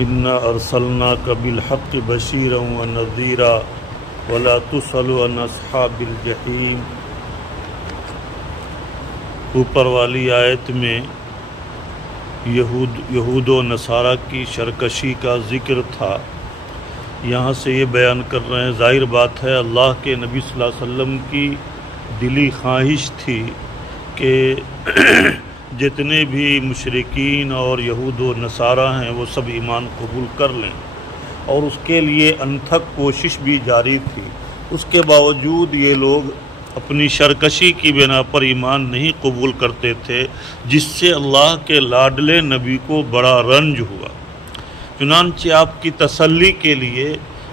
انا ارسلناک بالحق بشیرا ونذیرا ولا تسأل عن اصحاب الجحیم۔ اوپر والی آیت میں یہود و نصارہ کی سرکشی کا ذکر تھا۔ یہاں سے یہ بیان کر رہے ہیں، ظاہر بات ہے اللہ کے نبی صلی اللہ علیہ وسلم کی دلی خواہش تھی کہ جتنے بھی مشرکین اور یہود و نصارہ ہیں وہ سب ایمان قبول کر لیں، اور اس کے لیے انتھک کوشش بھی جاری تھی۔ اس کے باوجود یہ لوگ اپنی سرکشی کی بنا پر ایمان نہیں قبول کرتے تھے، جس سے اللہ کے لاڈلے نبی کو بڑا رنج ہوا۔ چنانچہ آپ کی تسلی کے لیے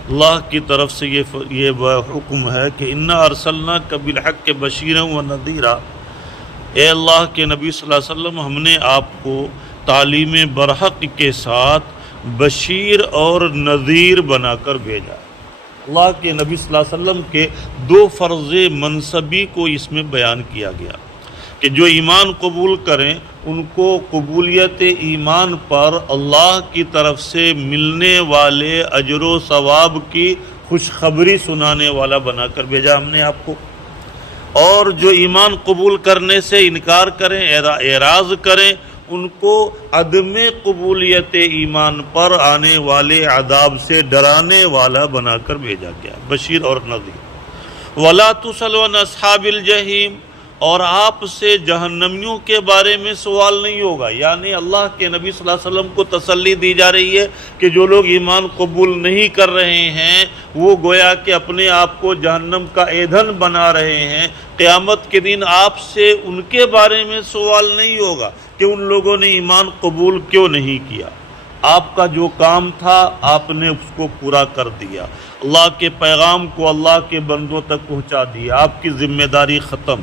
اللہ کی طرف سے یہ حکم ہے کہ انا ارسلناک بالحق بشیرا ونذیرا، اے اللہ کے نبی صلی اللہ علیہ وسلم، ہم نے آپ کو تعلیم برحق کے ساتھ بشیر اور نذیر بنا کر بھیجا۔ اللہ کے نبی صلی اللہ علیہ وسلم کے دو فرض منصبی کو اس میں بیان کیا گیا کہ جو ایمان قبول کریں ان کو قبولیت ایمان پر اللہ کی طرف سے ملنے والے اجر و ثواب کی خوشخبری سنانے والا بنا کر بھیجا ہم نے آپ کو، اور جو ایمان قبول کرنے سے انکار کریں، اعراض کریں، ان کو عدم قبولیت ایمان پر آنے والے عذاب سے ڈرانے والا بنا کر بھیجا گیا، بشیر اور نذیر۔ وَلَا تُسْأَلُ عَنْ أَصْحَابِ الْجَحِيمِ، اور آپ سے جہنمیوں کے بارے میں سوال نہیں ہوگا، یعنی اللہ کے نبی صلی اللہ علیہ وسلم کو تسلی دی جا رہی ہے کہ جو لوگ ایمان قبول نہیں کر رہے ہیں وہ گویا کہ اپنے آپ کو جہنم کا ایندھن بنا رہے ہیں۔ قیامت کے دن آپ سے ان کے بارے میں سوال نہیں ہوگا کہ ان لوگوں نے ایمان قبول کیوں نہیں کیا۔ آپ کا جو کام تھا آپ نے اس کو پورا کر دیا، اللہ کے پیغام کو اللہ کے بندوں تک پہنچا دیا، آپ کی ذمہ داری ختم۔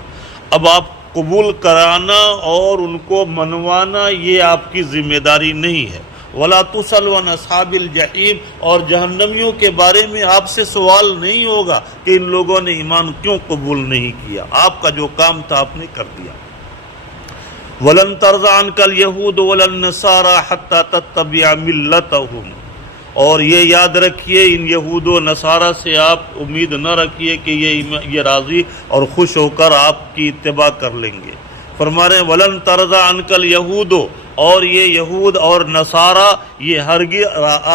اب آپ قبول کرانا اور ان کو منوانا یہ آپ کی ذمہ داری نہیں ہے۔ وَلَا تُسْأَلُ عَنْ أَصْحَابِ الْجَحِيمِ، اور جہنمیوں کے بارے میں آپ سے سوال نہیں ہوگا کہ ان لوگوں نے ایمان کیوں قبول نہیں کیا، آپ کا جو کام تھا آپ نے کر دیا۔ وَلَن تَرْضَىٰ عَنْكَ الْيَهُودُ وَلَا النَّصَارَىٰ حَتَّىٰ تَتَّبِعَ مِلَّتَهُمْ، اور یہ یاد رکھیے ان یہود و نصارہ سے آپ امید نہ رکھیے کہ یہ راضی اور خوش ہو کر آپ کی اتباع کر لیں گے۔ فرما رہے ہیں وَلَن تَرْضَىٰ عَنْكَ الْيَهُودُ، اور یہ یہود اور نصارہ یہ ہرگز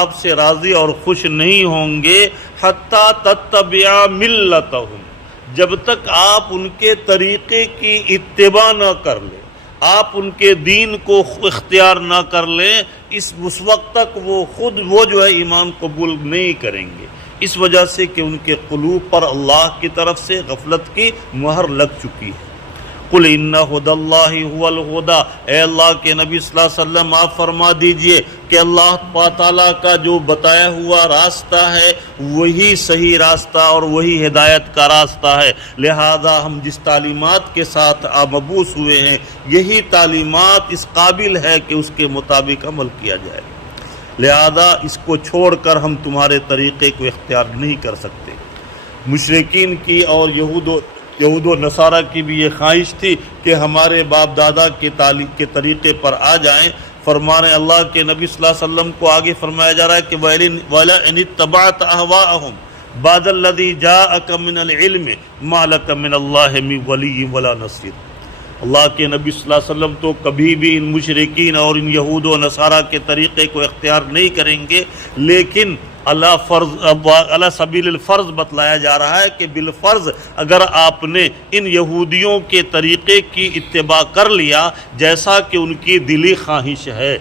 آپ سے راضی اور خوش نہیں ہوں گے، حَتَّىٰ تَتَّبِعَ مِلَّتَهُمْ، جب تک آپ ان کے طریقے کی اتباع نہ کر لیں، آپ ان کے دین کو اختیار نہ کر لیں، اس وقت تک وہ جو ہے ایمان قبول نہیں کریں گے، اس وجہ سے کہ ان کے قلوب پر اللہ کی طرف سے غفلت کی مہر لگ چکی ہے۔ قُلْ إِنَّ هُدَى اللَّهِ هُوَ الْهُدَىٰ، اے اللہ کے نبی صلی اللہ علیہ وسلم آپ فرما دیجئے کہ اللہ تعالیٰ کا جو بتایا ہوا راستہ ہے وہی صحیح راستہ اور وہی ہدایت کا راستہ ہے، لہذا ہم جس تعلیمات کے ساتھ مبعوث ہوئے ہیں یہی تعلیمات اس قابل ہے کہ اس کے مطابق عمل کیا جائے، لہذا اس کو چھوڑ کر ہم تمہارے طریقے کو اختیار نہیں کر سکتے۔ مشرکین کی اور یہود و نصارہ کی بھی یہ خواہش تھی کہ ہمارے باپ دادا کے طریقے پر آ جائیں۔ فرما رہے اللہ کے نبی صلی اللہ علیہ وسلم کو آگے فرمایا جا رہا ہے کہ وَإِنِ اتَّبَعْتَ أَهْوَاءَهُمْ بَعْدَ الَّذِي جَاءَكَ مِنَ الْعِلْمِ مَا لَكَ مِنَ اللَّهِ مِن وَلِيٍّ وَلَا نَصِيرٍ، اللہ کے نبی صلی اللہ علیہ وسلم تو کبھی بھی ان مشرکین اور ان یہود و نصارہ کے طریقے کو اختیار نہیں کریں گے، لیکن اللہ سبیل الفرض بتلایا جا رہا ہے کہ بالفرض اگر آپ نے ان یہودیوں کے طریقے کی اتباع کر لیا جیسا کہ ان کی دلی خواہش ہے۔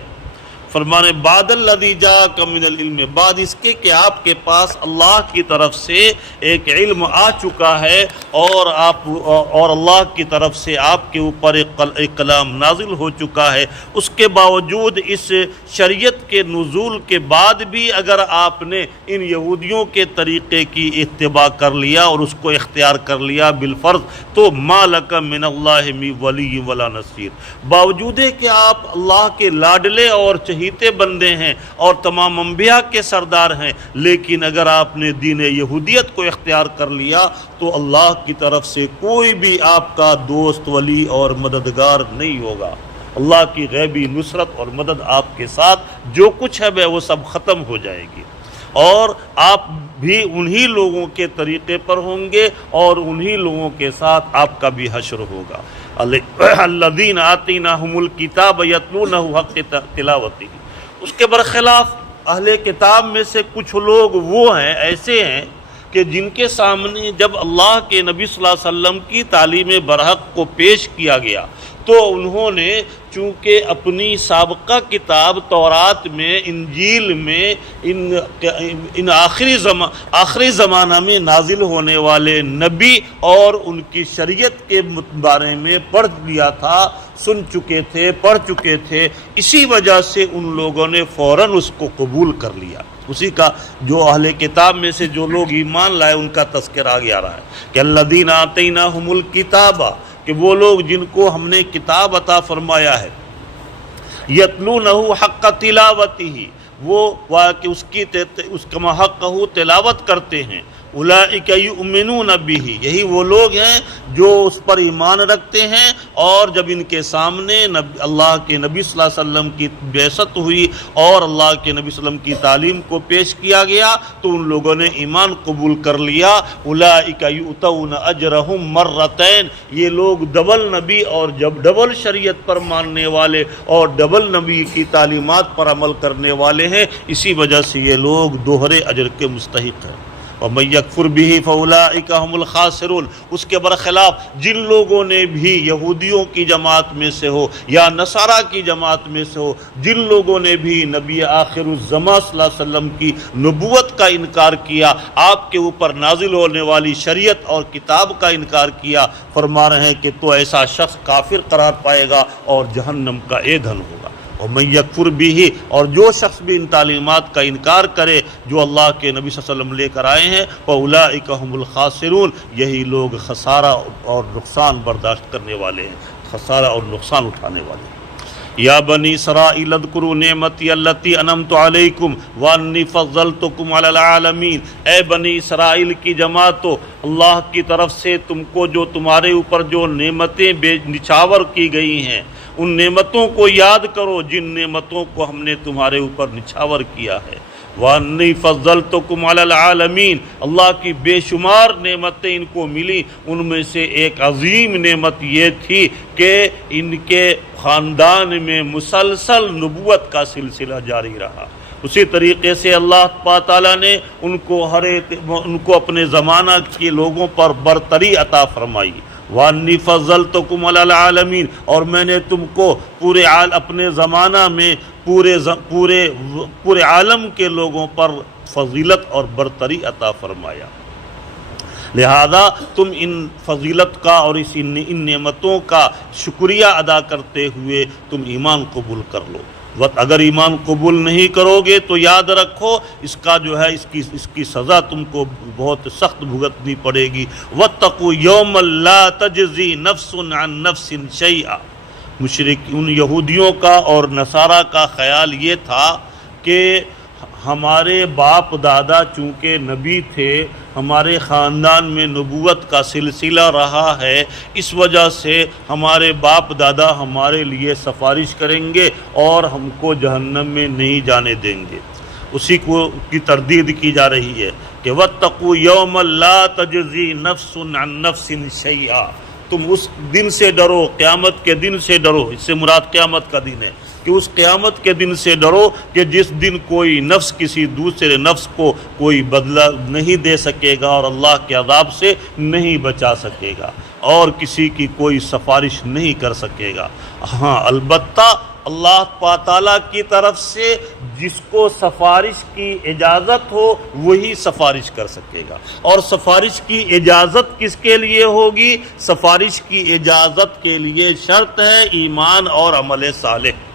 فرمانے بعد الذی جاءک من العلم، بعد اس کے کہ آپ کے پاس اللہ کی طرف سے ایک علم آ چکا ہے اور اللہ کی طرف سے آپ کے اوپر ایک کلام نازل ہو چکا ہے، اس کے باوجود اس شریعت کے نزول کے بعد بھی اگر آپ نے ان یہودیوں کے طریقے کی اتباع کر لیا اور اس کو اختیار کر لیا بالفرض، تو ما لک من اللہ من ولی ولا نصیر، باوجود ہے کہ آپ اللہ کے لاڈلے اور چہیتے بندے ہیں اور تمام انبیاء کے سردار ہیں، لیکن اگر آپ نے دین یہودیت کو اختیار کر لیا تو اللہ کی طرف سے کوئی بھی آپ کا دوست، ولی اور مددگار نہیں ہوگا۔ اللہ کی غیبی نصرت اور مدد آپ کے ساتھ، جو کچھ ہے وہ سب ختم ہو جائے گی، اور آپ بھی انہی لوگوں کے طریقے پر ہوں گے اور انہی لوگوں کے ساتھ آپ کا بھی حشر ہوگا۔ الذین آتیناہم الکتاب یتلونہ حق تلاوتہ۔ اس کے برخلاف اہل کتاب میں سے کچھ لوگ وہ ہیں، ایسے ہیں کہ جن کے سامنے جب اللہ کے نبی صلی اللہ علیہ وسلم کی تعلیم برحق کو پیش کیا گیا تو انہوں نے چونکہ اپنی سابقہ کتاب تورات میں، انجیل میں ان آخری زمانہ میں نازل ہونے والے نبی اور ان کی شریعت کے بارے میں پڑھ لیا تھا، سن چکے تھے، پڑھ چکے تھے، اسی وجہ سے ان لوگوں نے فوراً اس کو قبول کر لیا۔ اسی کا جو اہل کتاب میں سے جو لوگ ایمان لائے ان کا تذکرہ آگے آ رہا ہے کہ الذین آتیناہم الکتاب، کہ وہ لوگ جن کو ہم نے کتاب عطا فرمایا ہے، یتلونہ حق تلاوتہ، وہ کہ اس کا حقہ تلاوت کرتے ہیں، اولئک یؤمنون بہ، یہی وہ لوگ ہیں جو اس پر ایمان رکھتے ہیں، اور جب ان کے سامنے اللہ کے نبی صلی اللہ علیہ وسلم کی بعثت ہوئی اور اللہ کے نبی صلی اللہ علیہ وسلم کی تعلیم کو پیش کیا گیا تو ان لوگوں نے ایمان قبول کر لیا۔ اولئک یؤتون اجرہم مرتین، یہ لوگ ڈبل نبی اور جب ڈبل شریعت پر ماننے والے اور ڈبل نبی کی تعلیمات پر عمل کرنے والے ہیں، اسی وجہ سے یہ لوگ دوہرے اجر کے مستحق ہیں۔ وَمَن يَكْفُرْ بِهِ فَأُولَٰئِكَ هُمُ الْخَاسِرُونَ، اس کے برخلاف جن لوگوں نے بھی یہودیوں کی جماعت میں سے ہو یا نصارہ کی جماعت میں سے ہو، جن لوگوں نے بھی نبی آخر الزمان صلی اللہ علیہ وسلم کی نبوت کا انکار کیا، آپ کے اوپر نازل ہونے والی شریعت اور کتاب کا انکار کیا، فرما رہے ہیں کہ تو ایسا شخص کافر قرار پائے گا اور جہنم کا ایندھن ہوگا۔ وَمَن يَكْفُرْ بِهِ، اور جو شخص بھی ان تعلیمات کا انکار کرے جو اللہ کے نبی صلی اللہ علیہ وسلم لے کر آئے ہیں، فَأُولَٰئِكَ هُمُ الْخَاسِرُونَ، یہی لوگ خسارہ اور نقصان برداشت کرنے والے ہیں، خسارہ اور نقصان اٹھانے والے ہیں۔ یا بنی اسرائیل اذکروا نعمتی التی انعمت علیکم وانی فضلتکم علی العالمین، اے بنی اسرائیل کی جماعتو، اللہ کی طرف سے تم کو جو تمہارے اوپر جو نعمتیں نچھاور کی گئی ہیں، ان نعمتوں کو یاد کرو جن نعمتوں کو ہم نے تمہارے اوپر نچھاور کیا ہے۔ وَأَنِّي فَضَّلْتُكُمْ عَلَى الْعَالَمِينَ، اللہ کی بے شمار نعمتیں ان کو ملی، ان میں سے ایک عظیم نعمت یہ تھی کہ ان کے خاندان میں مسلسل نبوت کا سلسلہ جاری رہا۔ اسی طریقے سے اللہ تعالیٰ نے ان کو اپنے زمانہ کے لوگوں پر برتری عطا فرمائی۔ وَأَنِّي فَضَّلْتُكُمْ عَلَى الْعَالَمِينَ، اور میں نے تم کو پورے اپنے زمانہ میں پورے عالم کے لوگوں پر فضیلت اور برتری عطا فرمایا، لہذا تم ان فضیلت کا اور ان نعمتوں کا شکریہ ادا کرتے ہوئے تم ایمان قبول کر لو۔ اگر ایمان قبول نہیں کرو گے تو یاد رکھو اس کا جو ہے اس کی سزا تم کو بہت سخت بھگتنی پڑے گی۔ وَاتَّقُوا يَوْمًا لَا تَجْزِي نَفْسٌ عَن نَفْسٍ شَيْئًا، ان یہودیوں کا اور نصارہ کا خیال یہ تھا کہ ہمارے باپ دادا چونکہ نبی تھے، ہمارے خاندان میں نبوت کا سلسلہ رہا ہے، اس وجہ سے ہمارے باپ دادا ہمارے لیے سفارش کریں گے اور ہم کو جہنم میں نہیں جانے دیں گے۔ اسی کی تردید کی جا رہی ہے کہ وَاتَّقُوا يَوْمًا لَا تَجْزِي نَفْسٌ عَن نَفْسٍ شَيْئًا، تم اس دن سے ڈرو، قیامت کے دن سے ڈرو، اس سے مراد قیامت کا دن ہے کہ اس قیامت کے دن سے ڈرو کہ جس دن کوئی نفس کسی دوسرے نفس کو کوئی بدلہ نہیں دے سکے گا اور اللہ کے عذاب سے نہیں بچا سکے گا اور کسی کی کوئی سفارش نہیں کر سکے گا۔ ہاں البتہ اللہ تعالیٰ کی طرف سے جس کو سفارش کی اجازت ہو وہی سفارش کر سکے گا، اور سفارش کی اجازت کس کے لیے ہوگی؟ سفارش کی اجازت کے لیے شرط ہے ایمان اور عمل صالح،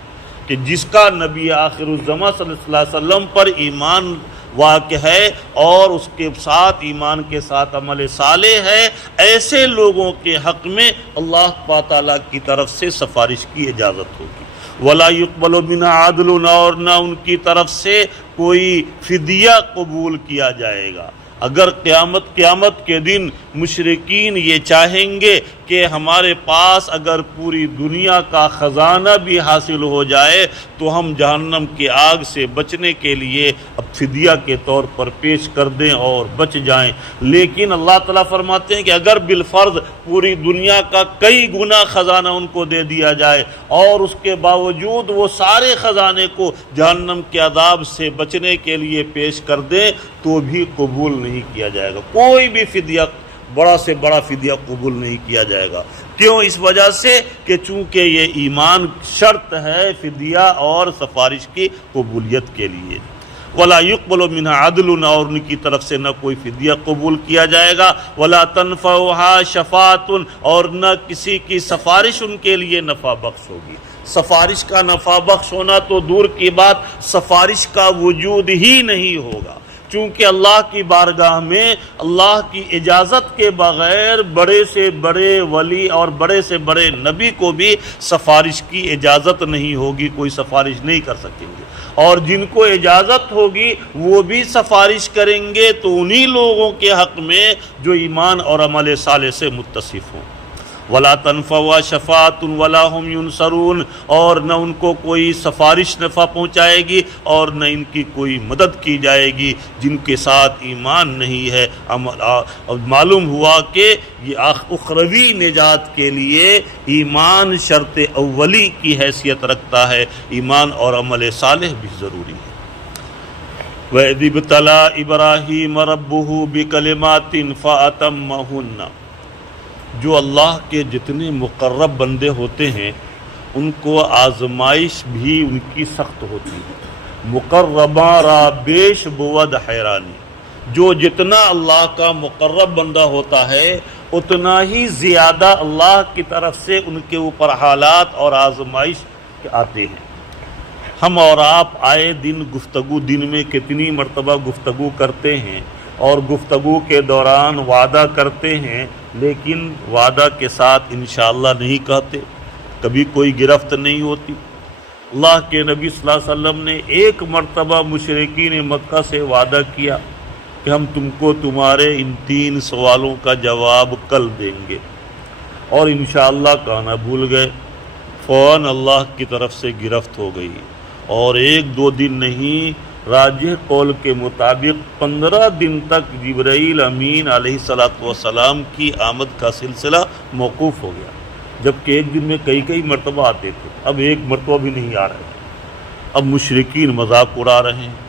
کہ جس کا نبی آخر الزمان صلی اللہ علیہ وسلم پر ایمان واقع ہے اور اس کے ساتھ ایمان کے ساتھ عمل صالح ہے، ایسے لوگوں کے حق میں اللہ تعالیٰ کی طرف سے سفارش کی اجازت ہوگی۔ وَلَا يُقْبَلُ مِنْهَا عَدْلٌ، اور نہ ان کی طرف سے کوئی فدیہ قبول کیا جائے گا۔ اگر قیامت کے دن مشرکین یہ چاہیں گے کہ ہمارے پاس اگر پوری دنیا کا خزانہ بھی حاصل ہو جائے تو ہم جہنم کی آگ سے بچنے کے لیے اب فدیہ کے طور پر پیش کر دیں اور بچ جائیں، لیکن اللہ تعالیٰ فرماتے ہیں کہ اگر بالفرض پوری دنیا کا کئی گنا خزانہ ان کو دے دیا جائے اور اس کے باوجود وہ سارے خزانے کو جہنم کے عذاب سے بچنے کے لیے پیش کر دیں تو بھی قبول نہیں کیا جائے گا، کوئی بھی فدیہ بڑا سے بڑا فدیہ قبول نہیں کیا جائے گا۔ کیوں؟ اس وجہ سے کہ چونکہ یہ ایمان شرط ہے فدیہ اور سفارش کی قبولیت کے لیے۔ ولا يقبل منها عدل، اور ان کی طرف سے نہ کوئی فدیہ قبول کیا جائے گا، ولا تنفعها شفاعۃ، اور نہ کسی کی سفارش ان کے لیے نفع بخش ہوگی۔ سفارش کا نفع بخش ہونا تو دور کی بات، سفارش کا وجود ہی نہیں ہوگا، چونکہ اللہ کی بارگاہ میں اللہ کی اجازت کے بغیر بڑے سے بڑے ولی اور بڑے سے بڑے نبی کو بھی سفارش کی اجازت نہیں ہوگی، کوئی سفارش نہیں کر سکیں گے، اور جن کو اجازت ہوگی وہ بھی سفارش کریں گے تو انہی لوگوں کے حق میں جو ایمان اور عمل صالح سے متصف ہوں۔ ولا تنفع شفاعۃ ولا هم ينصرون، اور نہ ان کو کوئی سفارش نفع پہنچائے گی اور نہ ان کی کوئی مدد کی جائے گی جن کے ساتھ ایمان نہیں ہے۔ معلوم ہوا کہ یہ اخروی نجات کے لیے ایمان شرط اولی کی حیثیت رکھتا ہے، ایمان اور عمل صالح بھی ضروری ہے۔ وَإِذِ ابْتَلَىٰ إِبْرَاهِيمَ رَبُّهُ بِكَلِمَاتٍ فَأَتَمَّهُنَّ، جو اللہ کے جتنے مقرب بندے ہوتے ہیں ان کو آزمائش بھی ان کی سخت ہوتی ہے۔ مقربہ را بیش بود حیرانی، جو جتنا اللہ کا مقرب بندہ ہوتا ہے اتنا ہی زیادہ اللہ کی طرف سے ان کے اوپر حالات اور آزمائش آتے ہیں۔ ہم اور آپ آئے دن گفتگو، دن میں کتنی مرتبہ گفتگو کرتے ہیں اور گفتگو کے دوران وعدہ کرتے ہیں، لیکن وعدہ کے ساتھ انشاءاللہ نہیں کہتے، کبھی کوئی گرفت نہیں ہوتی۔ اللہ کے نبی صلی اللہ علیہ وسلم نے ایک مرتبہ مشرکین مکہ سے وعدہ کیا کہ ہم تم کو تمہارے ان 3 سوالوں کا جواب کل دیں گے، اور انشاءاللہ کہنا بھول گئے، فوراً اللہ کی طرف سے گرفت ہو گئی، اور 1-2 دن نہیں، راجح قول کے مطابق 15 دن تک جبرائیل امین علیہ السلام کی آمد کا سلسلہ موقوف ہو گیا، جبکہ ایک دن میں کئی مرتبہ آتے تھے، اب ایک مرتبہ بھی نہیں آ رہے، اب مشرکین مذاق اڑا رہے ہیں۔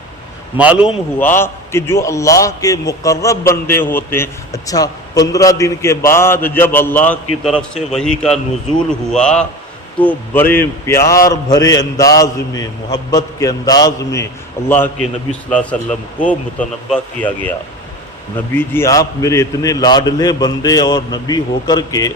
معلوم ہوا کہ جو اللہ کے مقرب بندے ہوتے ہیں، اچھا 15 دن کے بعد جب اللہ کی طرف سے وحی کا نزول ہوا تو بڑے پیار بھرے انداز میں، محبت کے انداز میں اللہ کے نبی صلی اللہ علیہ وسلم کو متنبہ کیا گیا، نبی جی آپ میرے اتنے لاڈلے بندے اور نبی ہو کر کے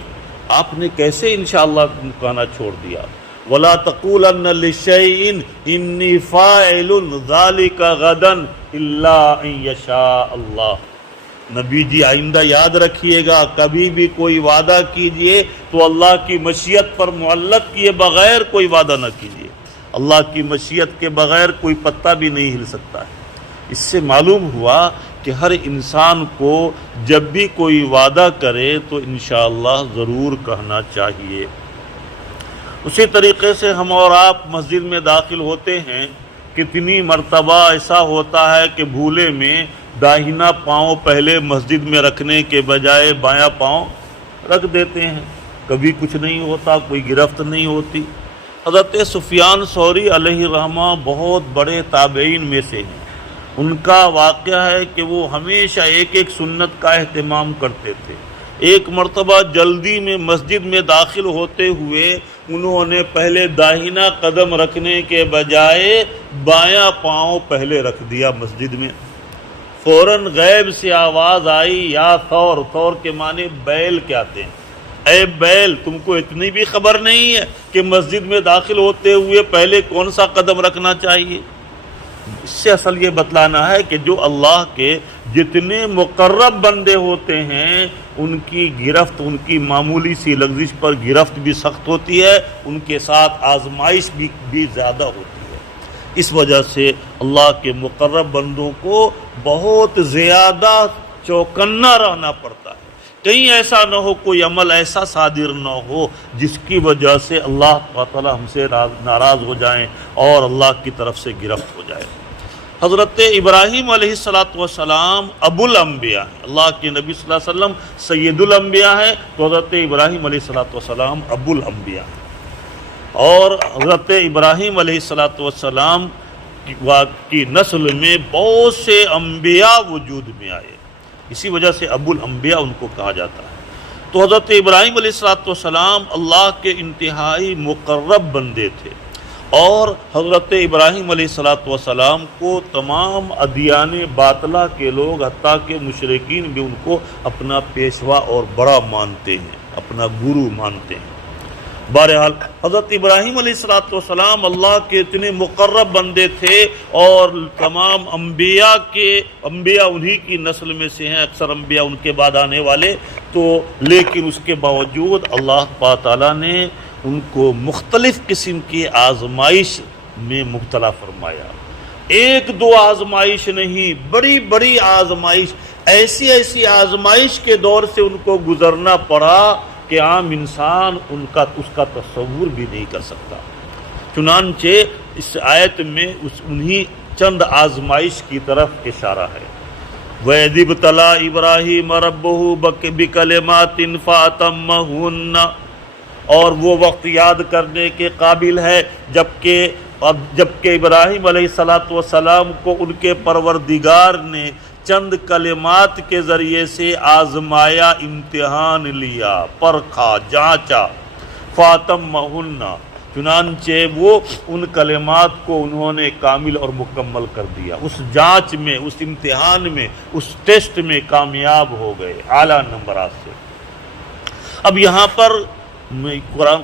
آپ نے کیسے انشاءاللہ کہنا چھوڑ دیا؟ وَلَا تَقُولَنَّ لِشَيْءٍ إِنِّي فَاعِلٌ ذَلِكَ غَدًا إِلَّا أَن يَشَاءَ اللَّهُ، نبی جی آئندہ یاد رکھیے گا، کبھی بھی کوئی وعدہ کیجئے تو اللہ کی مشیت پر معلق کیے بغیر کوئی وعدہ نہ کیجئے، اللہ کی مشیت کے بغیر کوئی پتا بھی نہیں ہل سکتا ہے۔ اس سے معلوم ہوا کہ ہر انسان کو جب بھی کوئی وعدہ کرے تو انشاءاللہ ضرور کہنا چاہیے۔ اسی طریقے سے ہم اور آپ مسجد میں داخل ہوتے ہیں، کتنی مرتبہ ایسا ہوتا ہے کہ بھولے میں داہنا پاؤں پہلے مسجد میں رکھنے کے بجائے بایاں پاؤں رکھ دیتے ہیں، کبھی کچھ نہیں ہوتا، کوئی گرفت نہیں ہوتی۔ حضرت سفیان ثوری علیہ الرحمہ بہت بڑے تابعین میں سے ہیں، ان کا واقعہ ہے کہ وہ ہمیشہ ایک سنت کا اہتمام کرتے تھے۔ ایک مرتبہ جلدی میں مسجد میں داخل ہوتے ہوئے انہوں نے پہلے داہنا قدم رکھنے کے بجائے بایاں پاؤں پہلے رکھ دیا مسجد میں۔ فوراً غیب سے آواز آئی، یا ثور، ثور کے معنی بیل کہتے ہیں، اے بیل تم کو اتنی بھی خبر نہیں ہے کہ مسجد میں داخل ہوتے ہوئے پہلے کون سا قدم رکھنا چاہیے؟ اس سے اصل یہ بتلانا ہے کہ جو اللہ کے جتنے مقرب بندے ہوتے ہیں ان کی گرفت، ان کی معمولی سی لغزش پر گرفت بھی سخت ہوتی ہے، ان کے ساتھ آزمائش بھی زیادہ ہوتی ہے۔ اس وجہ سے اللہ کے مقرب بندوں کو بہت زیادہ چوکنا رہنا پڑتا ہے، کہیں ایسا نہ ہو کوئی عمل ایسا صادر نہ ہو جس کی وجہ سے اللہ تعالی ہم سے ناراض ہو جائیں اور اللہ کی طرف سے گرفت ہو جائے۔ حضرت ابراہیم علیہ السلام ابو الانبیاء ہیں، اللہ کے نبی صلی اللہ علیہ وسلم سید الانبیاء ہیں، تو حضرت ابراہیم علیہ السلام ابو الانبیاء ہیں۔ اور حضرت ابراہیم علیہ السلام کی نسل میں بہت سے انبیاء وجود میں آئے، اسی وجہ سے ابو الانبیاء ان کو کہا جاتا ہے۔ تو حضرت ابراہیم علیہ السلام اللہ کے انتہائی مقرب بندے تھے، اور حضرت ابراہیم علیہ السلام کو تمام ادیان باطلہ کے لوگ حتیٰ کہ مشرکین بھی ان کو اپنا پیشوا اور بڑا مانتے ہیں، اپنا گرو مانتے ہیں۔ بہرحال حضرت ابراہیم علیہ السلام اللہ کے اتنے مقرب بندے تھے، اور تمام انبیاء انہی کی نسل میں سے ہیں، اکثر انبیاء ان کے بعد آنے والے، تو لیکن اس کے باوجود اللہ پاک تعالیٰ نے ان کو مختلف قسم کی آزمائش میں مبتلا فرمایا۔ ایک دو آزمائش نہیں، بڑی بڑی آزمائش، ایسی آزمائش کے دور سے ان کو گزرنا پڑا کہ عام انسان اس کا تصور بھی نہیں کر سکتا۔ چنانچہ اس آیت میں انہی چند آزمائش کی طرف اشارہ ہے۔ وَإِذِ ابْتَلَىٰ إِبْرَاهِيمَ رَبُّهُ بِكَلِمَاتٍ فَأَتَمَّهُنَّ، اور وہ وقت یاد کرنے کے قابل ہے جبکہ ابراہیم علیہ السلام کو ان کے پروردگار نے چند کلمات کے ذریعے سے آزمایا، امتحان لیا، پرکھا، جانچا۔ فاتمہن، چنانچہ وہ ان کلمات کو انہوں نے کامل اور مکمل کر دیا، اس جانچ میں، اس امتحان میں، اس ٹیسٹ میں کامیاب ہو گئے اعلیٰ نمبرات سے۔ اب یہاں پر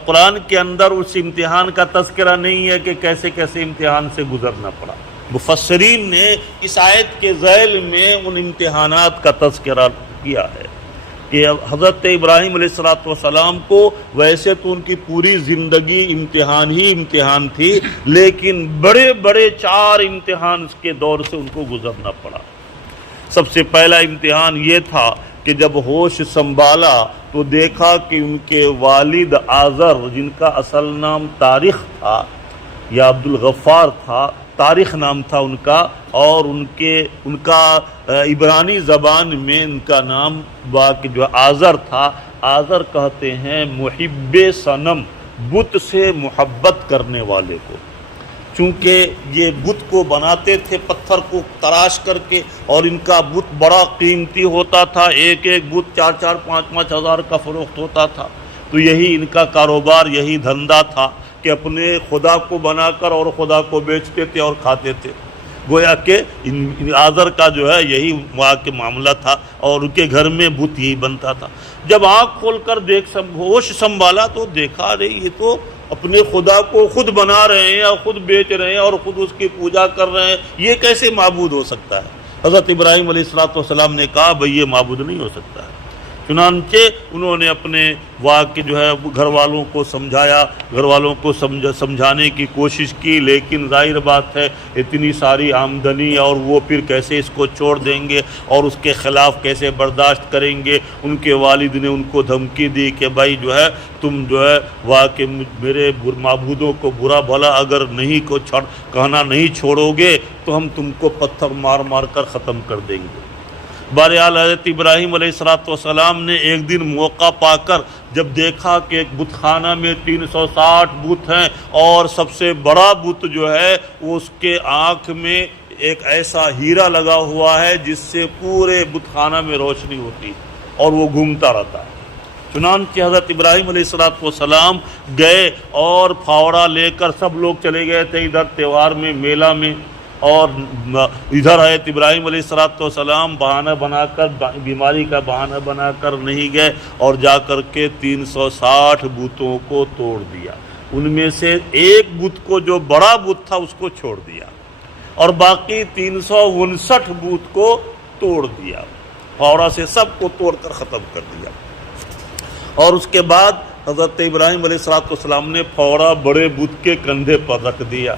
قرآن کے اندر اس امتحان کا تذکرہ نہیں ہے کہ کیسے کیسے امتحان سے گزرنا پڑا۔ مفسرین نے اس آیت کے ذیل میں ان امتحانات کا تذکرہ کیا ہے کہ حضرت ابراہیم علیہ السلام کو ویسے تو ان کی پوری زندگی امتحان ہی امتحان تھی، لیکن بڑے بڑے 4 امتحان کے دور سے ان کو گزرنا پڑا۔ سب سے پہلا امتحان یہ تھا کہ جب ہوش سنبھالا تو دیکھا کہ ان کے والد آزر، جن کا اصل نام طارق تھا یا عبد الغفار تھا، طارق نام تھا ان کا، اور ان کا عبرانی زبان میں ان کا نام جو آزر تھا، آزر کہتے ہیں محب صنم، بت سے محبت کرنے والے کو۔ چونکہ یہ بت کو بناتے تھے پتھر کو تراش کر کے، اور ان کا بت بڑا قیمتی ہوتا تھا، ایک بت 4-4 5-5 ہزار کا فروخت ہوتا تھا، تو یہی ان کا کاروبار، یہی دھندا تھا کہ اپنے خدا کو بنا کر اور خدا کو بیچتے تھے اور کھاتے تھے۔ گویا کہ آزر کا جو ہے یہی وہاں کے معاملہ تھا، اور ان کے گھر میں بت یہی بنتا تھا۔ جب آنکھ کھول کر ہوش سنبھالا تو دیکھا رہے یہ تو اپنے خدا کو خود بنا رہے ہیں اور خود بیچ رہے ہیں اور خود اس کی پوجا کر رہے ہیں، یہ کیسے معبود ہو سکتا ہے؟ حضرت ابراہیم علیہ السلام نے کہا بھئی یہ معبود نہیں ہو سکتا ہے۔ چنانچہ انہوں نے اپنے واقع جو ہے گھر والوں کو سمجھایا، گھر والوں کو سمجھانے کی کوشش کی، لیکن ظاہر بات ہے اتنی ساری آمدنی اور وہ پھر کیسے اس کو چھوڑ دیں گے اور اس کے خلاف کیسے برداشت کریں گے۔ ان کے والد نے ان کو دھمکی دی کہ بھائی جو ہے تم جو ہے واقع میرے معبودوں کو برا بھلا اگر نہیں کو کہنا نہیں چھوڑو گے تو ہم تم کو پتھر مار مار کر ختم کر دیں گے۔ بہرحال حضرت ابراہیم علیہ السلام نے ایک دن موقع پا کر جب دیکھا کہ ایک بت خانہ میں 360 بت ہیں اور سب سے بڑا بت جو ہے وہ اس کے آنکھ میں ایک ایسا ہیرا لگا ہوا ہے جس سے پورے بت خانہ میں روشنی ہوتی اور وہ گھومتا رہتا ہے۔ چنانچہ حضرت ابراہیم علیہ السلام گئے اور پھاوڑا لے کر سب لوگ چلے گئے تھے ادھر تہوار میں، میلہ میں، اور ادھر حضرت ابراہیم علیہ السلام بہانہ بنا کر بیماری کا بہانہ بنا کر نہیں گئے اور جا کر کے 360 بتوں کو توڑ دیا۔ ان میں سے ایک بت کو جو بڑا بت تھا اس کو چھوڑ دیا اور باقی 359 بت کو توڑ دیا، پھاوڑا سے سب کو توڑ کر ختم کر دیا۔ اور اس کے بعد حضرت ابراہیم علیہ السلام نے پھاوڑا بڑے بت کے کندھے پر رکھ دیا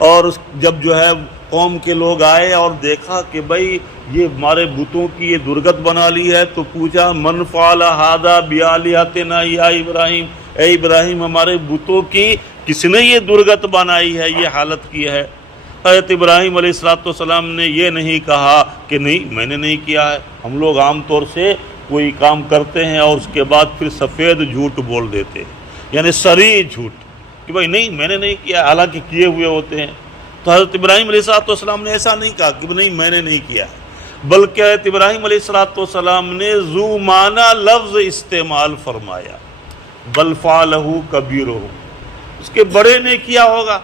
اور جب جو ہے قوم کے لوگ آئے اور دیکھا کہ بھائی یہ ہمارے بتوں کی یہ درگت بنا لی ہے، تو پوچھا من فعل ھذا بآلہتنا یا ابراہیم، اے ابراہیم ہمارے بتوں کی کس نے یہ درگت بنائی ہے، یہ حالت کی ہے؟ حضرت ابراہیم علیہ السلام نے یہ نہیں کہا کہ نہیں میں نے نہیں کیا ہے۔ ہم لوگ عام طور سے کوئی کام کرتے ہیں اور اس کے بعد پھر سفید جھوٹ بول دیتے ہیں، یعنی صریح جھوٹ کہ بھائی نہیں میں نے نہیں کیا، حالانکہ کیے ہوئے ہوتے ہیں۔ تو حضرت ابراہیم علیہ السلام نے ایسا نہیں کہا کہ نہیں میں نے نہیں کیا ہے، بلکہ حضرت ابراہیم علیہ السلام نے ذو معنی لفظ استعمال فرمایا، بل فعلہ کبیرہم، اس کے بڑے نے کیا ہوگا۔